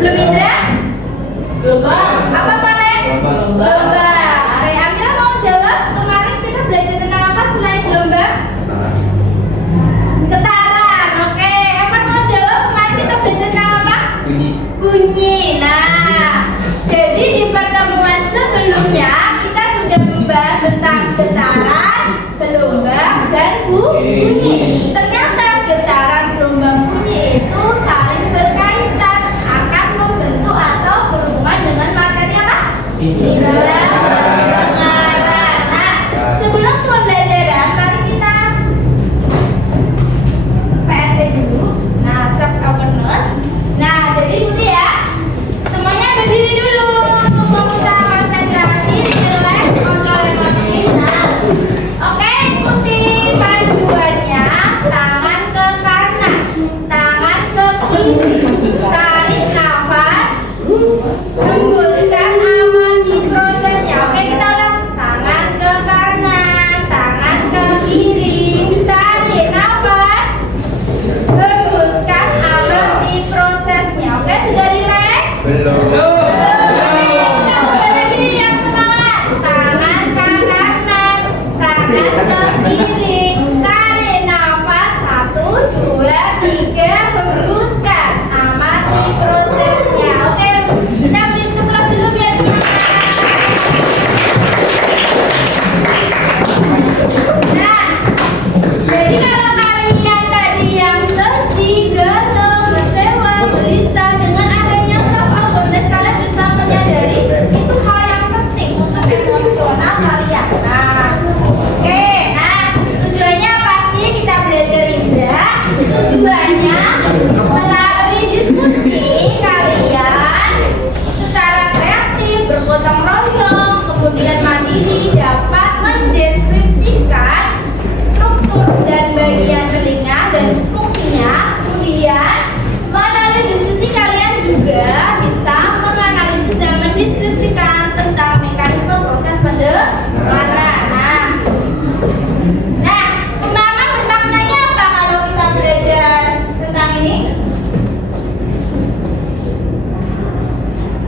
Sebelum indra? Gelombang. Apa Valen? Gelombang. Oke, Amira mau jawab. Kemarin kita belajar tentang apa selain gelombang? Getaran. Oke, Evan mau jawab. Kemarin kita belajar tentang apa? Bunyi. Nah, jadi di pertemuan sebelumnya kita sudah membahas tentang getaran, gelombang, dan bunyi. Ternyata getaran, gelombang, bunyi itu saling berkaitan, akan membentuk atau berhubungan dengan materi apa? Pendengaran. Nah, sebelum pembelajaran, mari kita PSC dulu. Nah, self awareness. Nah, jadi ikuti ya. Semuanya berdiri dulu untuk memusat konsentrasi, relax, kontrol emosi. Nah, oke, ikuti panduannya. Tangan ke kanan, tangan ke kiri. Tarik nafas, hembuskan, amati prosesnya. Oke, kita ulang. Tangan ke kanan, tangan ke kiri. Tarik nafas, hembuskan, amati prosesnya. Oke, sudah relax? Belum. Kita coba lagi yang semangat. Tangan ke kanan, tangan ke kiri. Tarik nafas, 1, 2, 3. Hembuskan, amati prosesnya. Oke, kita beri untuk kelas dulu biar semangat. Nah, jadi kalau kalian tadi yang sedih, galau, kecewa, gelisah, dengan adanya self awareness kalian bisa menyadari itu hal yang penting untuk emosional kalian. Nah, oke, nah tujuannya apa sih kita belajar indra? Tujuannya melalui diskusi kalian secara kreatif, bergotong royong, kemudian mandiri dapat mendeskripsikan struktur dan bagian telinga dan fungsinya. Kemudian melalui diskusi kalian juga bisa menganalisis dan mendeskripsikan tentang mekanisme proses pendengaran. Nah, pemahaman bermaknanya apa kalau kita belajar tentang ini?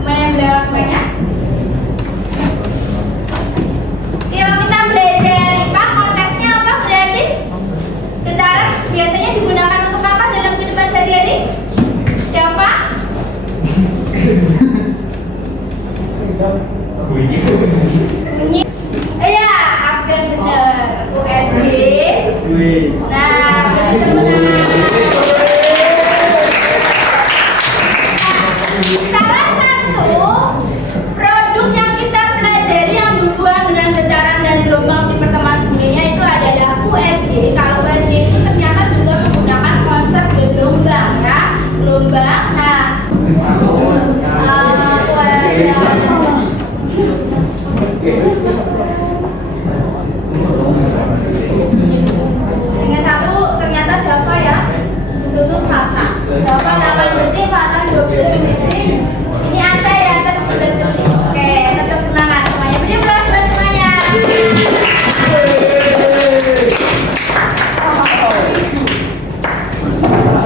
Mana yang belakang banyak? Kalau kita belajar IPA, konteksnya apa berarti? Getaran biasanya digunakan untuk apa dalam kehidupan sehari-hari? Siapa? Bunyi. Iya, Abdan benar. USG. Nah, beri tepuk tangan. Salah satu produk yang kita pelajari yang berhubungan dengan getaran dan gelombang di pertemuan sebelumnya itu adalah USG. Kalau USG itu ternyata juga menggunakan konsep gelombang ya, gelombang. Nah, dengan satu ternyata Java ya, susun Fata. Java 8 detik, Fata 12 detik. Ini Anda ya, 11 detik. Oke, tetap semangat semuanya. Beri aplaus buat semuanya.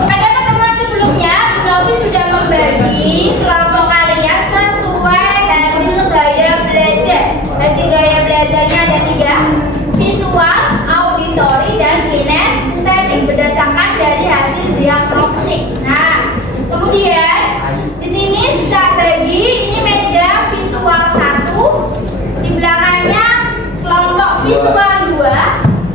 Pada pertemuan sebelumnya, Bu Novi sudah membagi kelompok kalian sesuai hasil gaya belajar. Hasil gaya belajarnya ada 3: visual, auditori, dan kinestetik berdasarkan dari hasil diagnostik. Nah, kemudian di sini kita bagi ini meja visual 1, di belakangnya kelompok visual 2,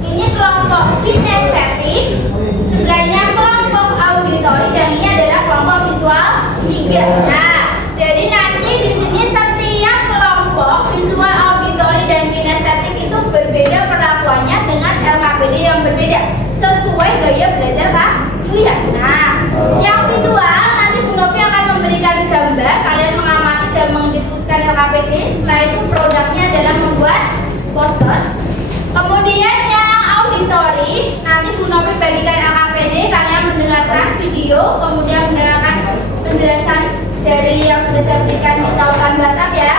ini kelompok kinestetik, sebelahnya kelompok auditori, dan ini adalah kelompok visual 3. Nah, jadi nanti di sini setiap kelompok visual, auditori, dan kinestetik itu berbeda perlakuannya dengan LKPD yang berbeda sesuai gaya belajar kalian. Nah, yang visual nanti Bu Novi akan memberikan gambar, kalian mengamati dan mendiskusikan LKPD. Setelah itu produknya adalah membuat poster. Kemudian yang auditori nanti Bu Novi bagikan LKPD, kalian mendengarkan video, kemudian mendengarkan penjelasan dari yang sudah saya berikan di tautan WhatsApp ya.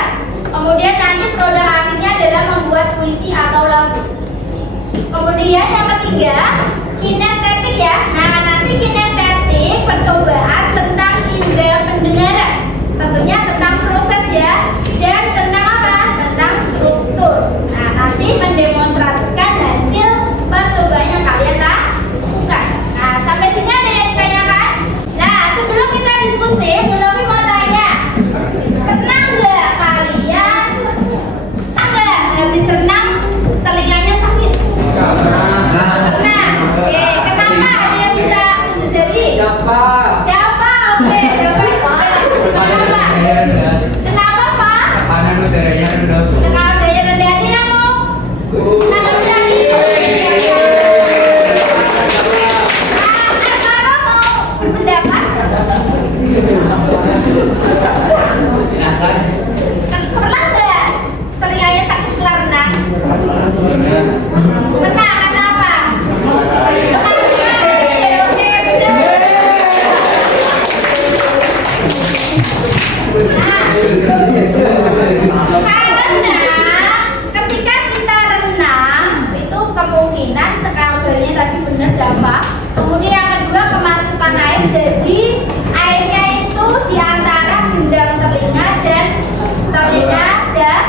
Kemudian nanti produk akhirnya adalah membuat puisi atau lagu. Kemudian yang ketiga, kinestetik ya. Nah, nanti kinestetik percobaan tentang indera pendengaran. Jadi airnya itu di antara gendang telinga dan telinga dalam.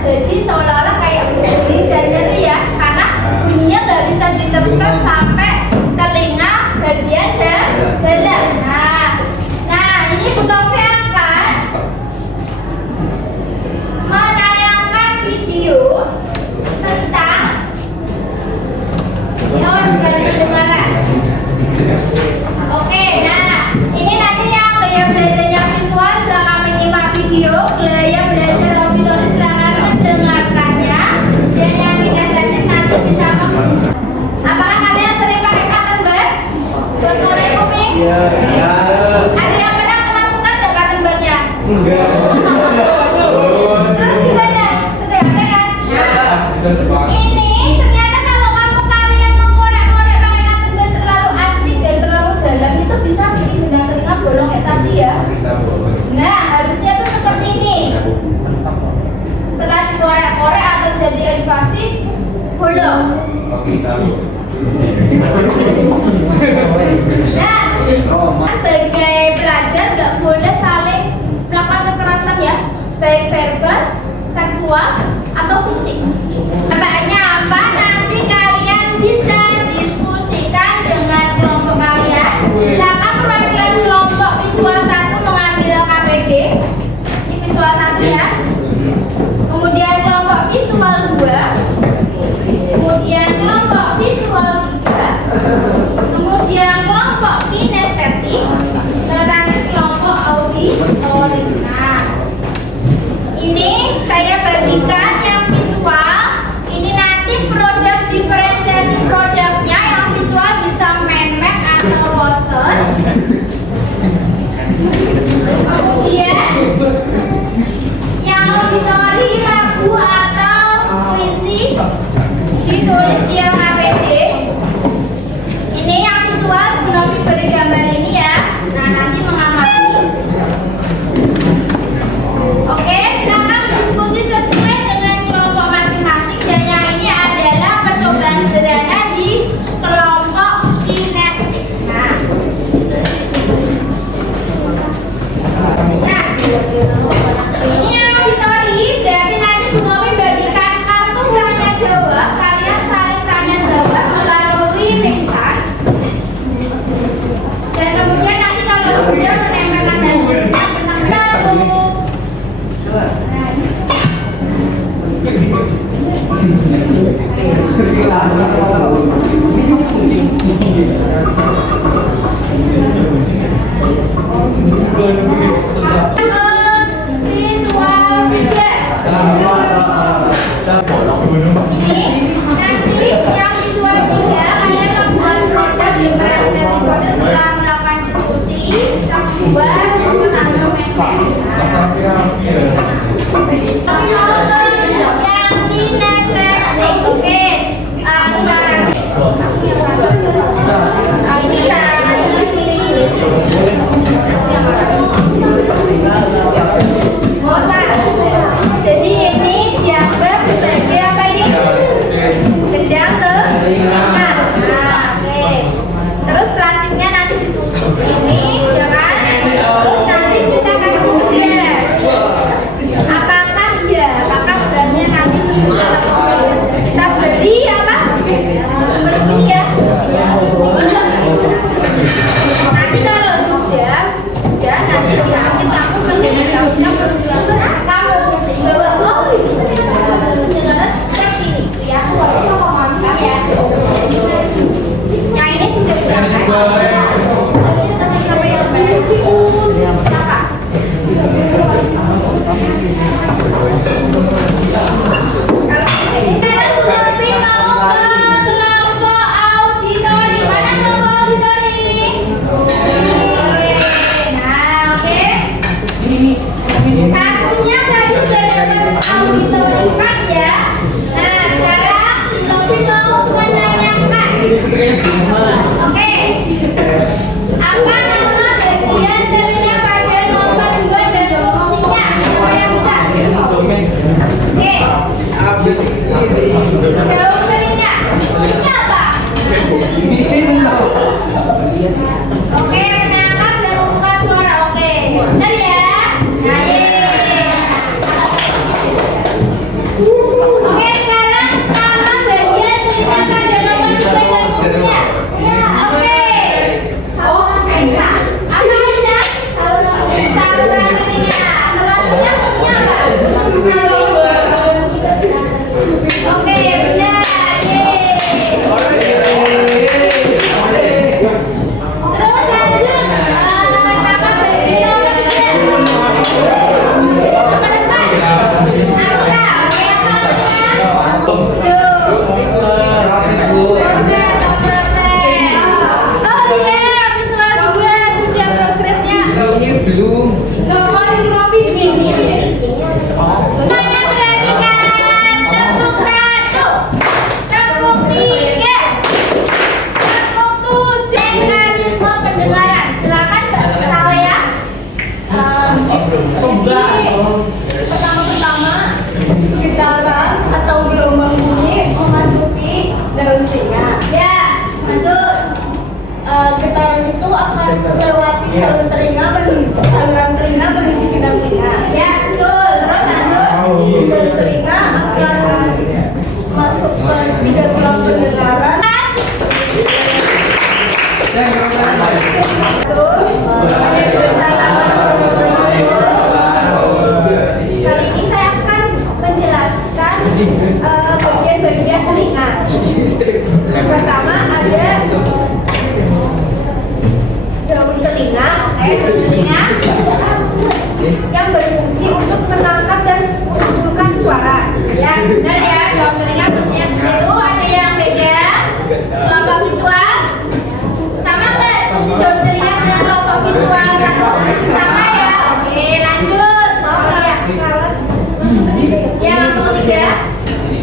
Jadi seolah-olah kayak bunyi dan dari ya, karena bunyinya nggak bisa diteruskan sampai telinga bagian dalam. Nah ini Bu Novi akan menayangkan video tentang hewan pendengaran. Oke, nah ini nanti yang gaya belajarnya visual silakan menyimak video, gaya belajar auditori silakan mendengarkannya, dan yang kinestetik nanti bisa mengunduh. Apakah kalian sering pakai cotton bud buat ngorek kuping? Iya. Ada yang pernah memasukkan nggak cotton budnya? Enggak. Terus gimana? Betul kan? Nah, ini ternyata kalau kamu kalian mengorek-ngorek pakai cotton bud terlalu asik dan terlalu dalam itu bisa bikin gendang telinga bolong kayak tadi ya. Nah, harusnya tuh seperti ini. Setelah dikorek-korek atau jadi invasi, bolong. Nah, sebagai pelajar nggak boleh saling melakukan kekerasan ya, baik verbal, seksual, atau fisik. Makanya apa? Nanti kalian bisa diskusikan dengan kelompok kalian. Silakan perwakilan kelompok visual 1 mengambil KPD. Ini visual 1 ya. Kemudian kelompok visual 2. Kemudian kelompok visual 3. Kemudian kelompok saluran telinga menuju gendang telinga. Ya, betul. Terus lanjut. Gendang telinga akan masuk ke tiga tulang pendengaran. Kali ini saya akan menjelaskan bagian-bagian telinga. Pertama ada daun telinga, daun telinga yang berfungsi untuk menangkap dan mengumpulkan suara. Ya, benar ya. Daun telinga fungsinya seperti itu. Ada yang beda? Kelompok visual sama nggak? Fungsi daun telinga dengan kelompok visual sama ya. Oke, lanjut. Ya, langsung ketiga.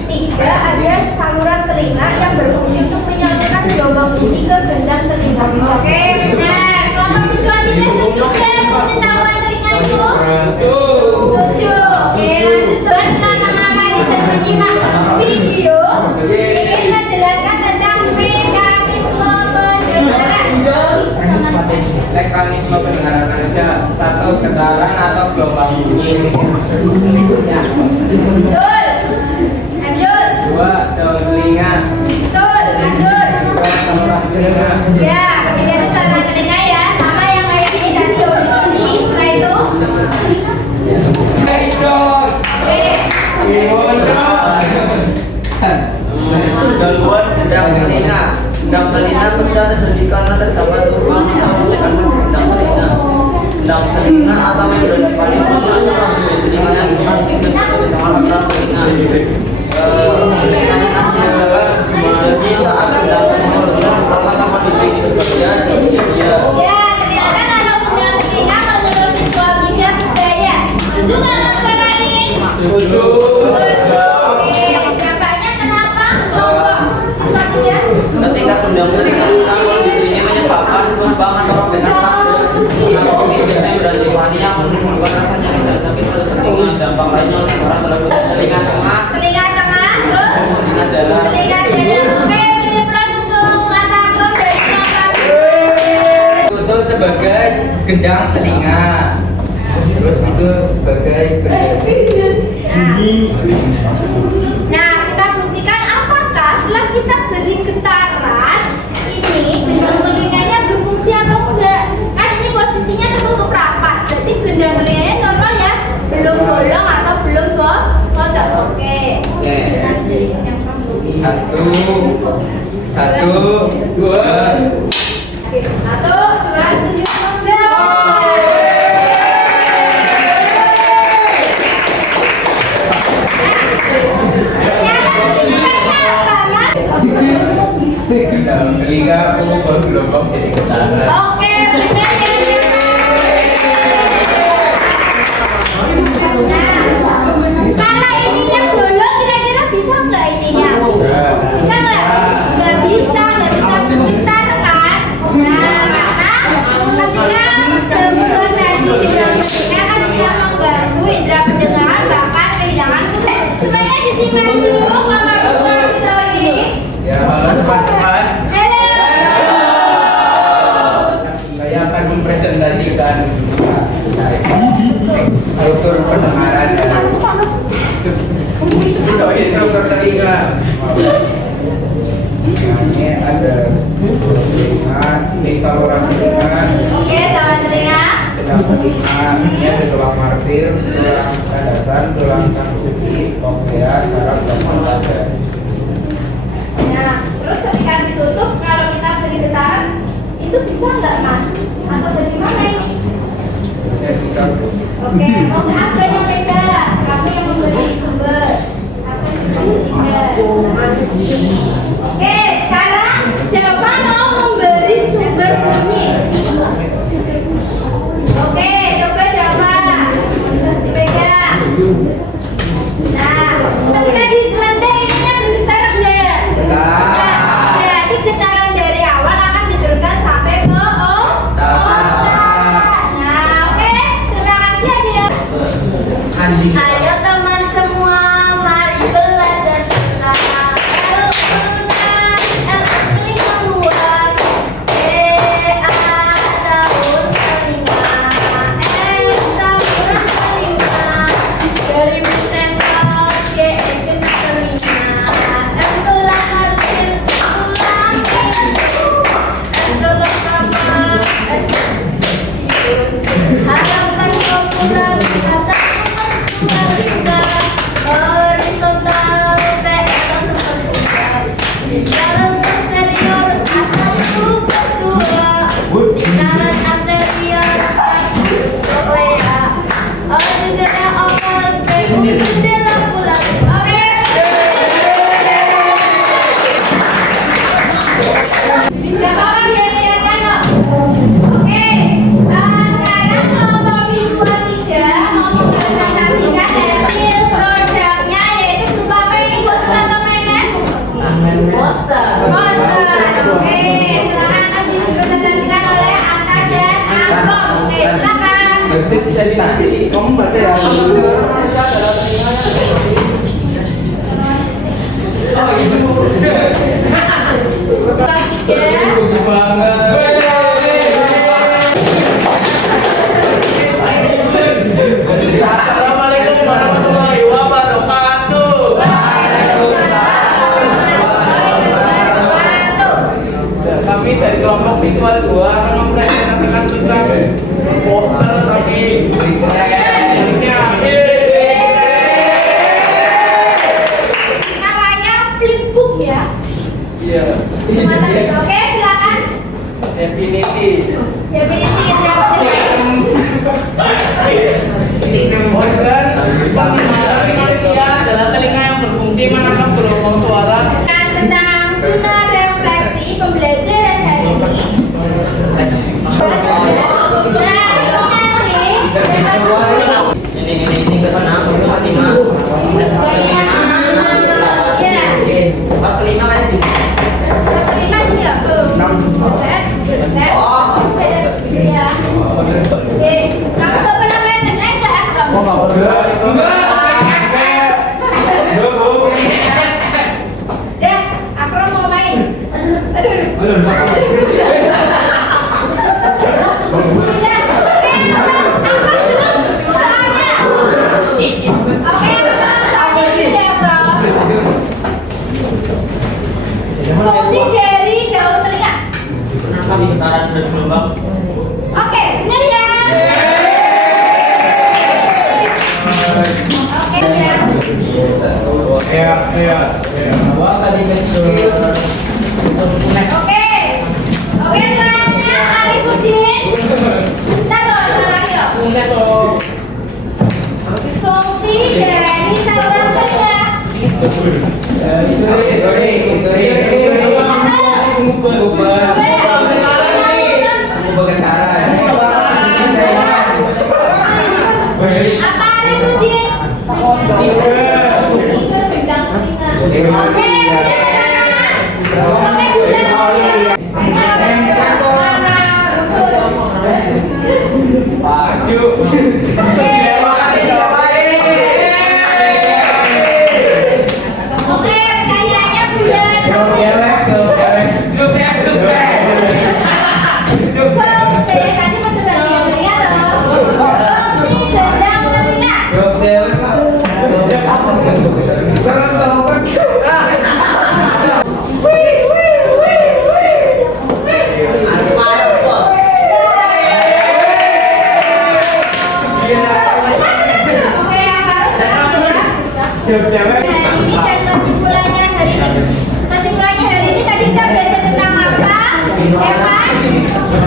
Tiga, ada saluran telinga yang berfungsi untuk menyalurkan gelombang bunyi ke gendang telinga. Oke, benar. Kelompok visual tiga setuju nggak fungsi saluran telinga itu? Setuju. Oke, lanjut bahas nama-nama dan menyimak video. Ingin menjelaskan tentang mekanisme pendengaran. Mekanisme pendengaran manusia. Satu, getaran atau gelombang bunyi. Betul. Lanjut. Dua, daun telinga. Betul. Lanjut. Tiga, saluran telinga. Ya, ketiga itu saluran telinga ya, sama yang kayak ini tadi auditory. Setelah itu, Hijau. oke. Gangguan gendang telinga. Gendang telinga pecah terjadi karena terdapat lubang atau luka gendang telinga. Gendang telinga atau membrana di paling bawah telinga pasti gendang telinga. Pertanyaannya adalah jadi saat gendang telinga pertama-tama di sini sebagian ya. Ya, ternyata kalau gendang telinga menurut visual tiga budaya. Setuju nggak teman lain? Setuju. Oke, dampaknya kenapa kelompok visual tiga? Ketika gendang telinga kalau di sini menyebabkan lubang atau robekan pada biasanya berarti pani yang menimbulkan rasa nyeri dan sakit pada telinga. Dampak lainnya orang terlalu telinga tengah, Telinga tengah, terus telinga dalam. telinga dalam. Oke, beri plus untuk Mas Akron dari kelompok. Itu sebagai gendang telinga, terus itu sebagai Nah, kita buktikan apakah setelah kita beri getaran ini gendang telinganya berfungsi atau enggak. Kan ini posisinya tertutup rapat, berarti gendang telinganya normal ya, belum bolong atau belum bocor. Oke. satu, dua. Oke, satu, dua, tiga. Gendang telinga mengubah gelombang jadi getaran. Oke, benar ya. Nah, kalau ininya bolong, kira-kira bisa nggak ininya? Bisa nggak? Nggak bisa bergetar kan? Nah, karena ketika gangguan tadi di dalam telinga kan bisa mengganggu indera pendengaran bahkan kehilangan kulit. Semuanya disimak dulu kalau visual auditory. Ya, halo teman-teman. Halo. Saya akan mempresentasikan struktur pendengaran dan struktur telinga. Ini ada telinga, ini saluran telinga, Oke, saluran telinga. gendang telinga, ini ada tulang martir, tulang dadasan, tulang kaki, koklea, saraf, dan dada. Nah, terus ketika ditutup, kalau kita beri getaran, itu bisa nggak mas? Atau bagaimana ini? Saya bisa Oke, apa yang beda? Apa yang memberi sumber? Apa yang tidak? Oke, sekarang siapa mau memberi sumber bunyi? Oke, coba siapa? Dipegang. Nah, ketika diselenting ininya bergetar nggak? Ya, berarti getaran dari awal akan diteruskan sampai ke otak. Nah, oke, terima kasih adik. Ayo teman semua, mari belajar bersama. L membuat, E A tahun jendela pulang. Oke. Gak apa-apa biar kelihatan kok. Oke. Sekarang kelompok visual 3 mau mempresentasikan hasil produknya, yaitu berupa apa ini buat teman-teman? Poster. Oke, silakan nanti dipresentasikan oleh Asa dan Afro. Oke, silakan. Bisa dikasih. Kamu baca ya. Oh itu. Bagus banget. Assalamualaikum warahmatullahi wabarakatuh. Kami dari kelompok visual 2 akan mempresentasikan tentang poster kami. Namanya flipbook ya. Iya. Oke, silakan. Definisi. Definisi siapa? Organ pendengaran manusia adalah telinga yang berfungsi menangkap gelombang suara. Tentang tuna refleksi pembelajaran hari ini. Ini ke sana, Fatima. Pas kelima kayak gini. Kelima juga. Kamu gak pernah main dengan saya, Oh nggak boleh. Deh, Akro mau main. Fungsi dari daun telinga. Kenapa di getaran bergelombang? Oke, benar ya. Oke ya. Iya. Wah tadi Oke. Oke, selanjutnya Arifudin. Bentar loh, lagi loh. Fungsi dari saluran telinga. Apa Arifudin? Bendang telinga. Oke, Oke, pertanyaannya bulan. Fungsi, tadi percobaan telinga loh. Fungsi bendang telinga. Oke, yang harus hari ini dan kesimpulannya hari ini. Kesimpulannya hari ini tadi kita belajar tentang apa? Evan?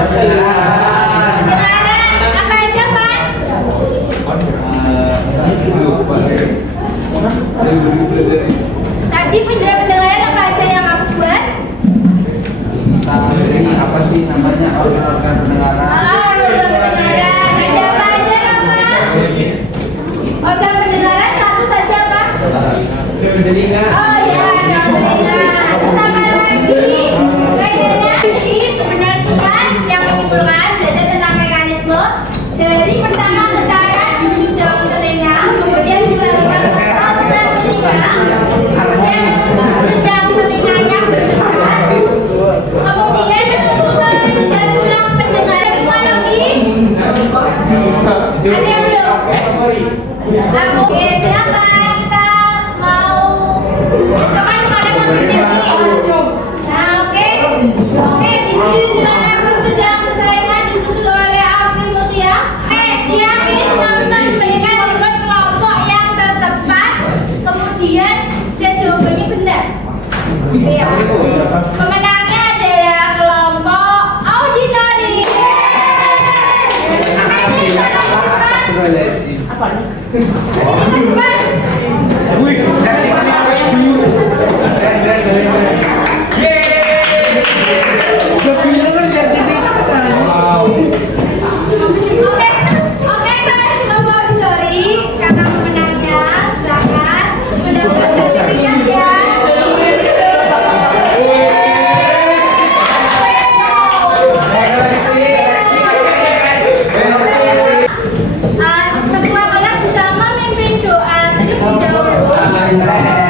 Pendengaran. Apa aja, Pak? Tadi pendengaran apa aja yang kamu buat? Ini apa sih namanya organ-organ pendengaran? Organ pendengaran. Ada apa aja, Pak? Organ pendengaran satu saja, Pak? Telinga. Oh iya, ada telinga. Terus apa lagi? Kayaknya jadi penersuhan yang menyimpulkan belajar tentang mekanisme dari pertama getaran menuju daun telinga, kemudian disalurkan ke saluran telinga, kemudian bendang telinganya bergetar, kemudian menuju ke saluran pendengaran. Semua lagi? Ada yang belum? Oke, silakan kita mau besok kan kalian mau bertemu. Nah, oke, jadi dengan sedang persaingan disusul oleh Afri Mutia. Diamin teman-teman memberikan berikut kelompok yang tercepat, kemudian dan jawabannya benar. Iya. Pemenangnya adalah kelompok auditori. Astagfirullahaladzim. Apa nih? Sini ke depan. Wih, sertifikatnya maju. Keren. Yeay. Udah bilang kan sertifikat kan. Oke, kalian kelompok auditori karena pemenangnya silakan mendapat sertifikat ya. Ketua kelas bisa memimpin doa terlebih dahulu.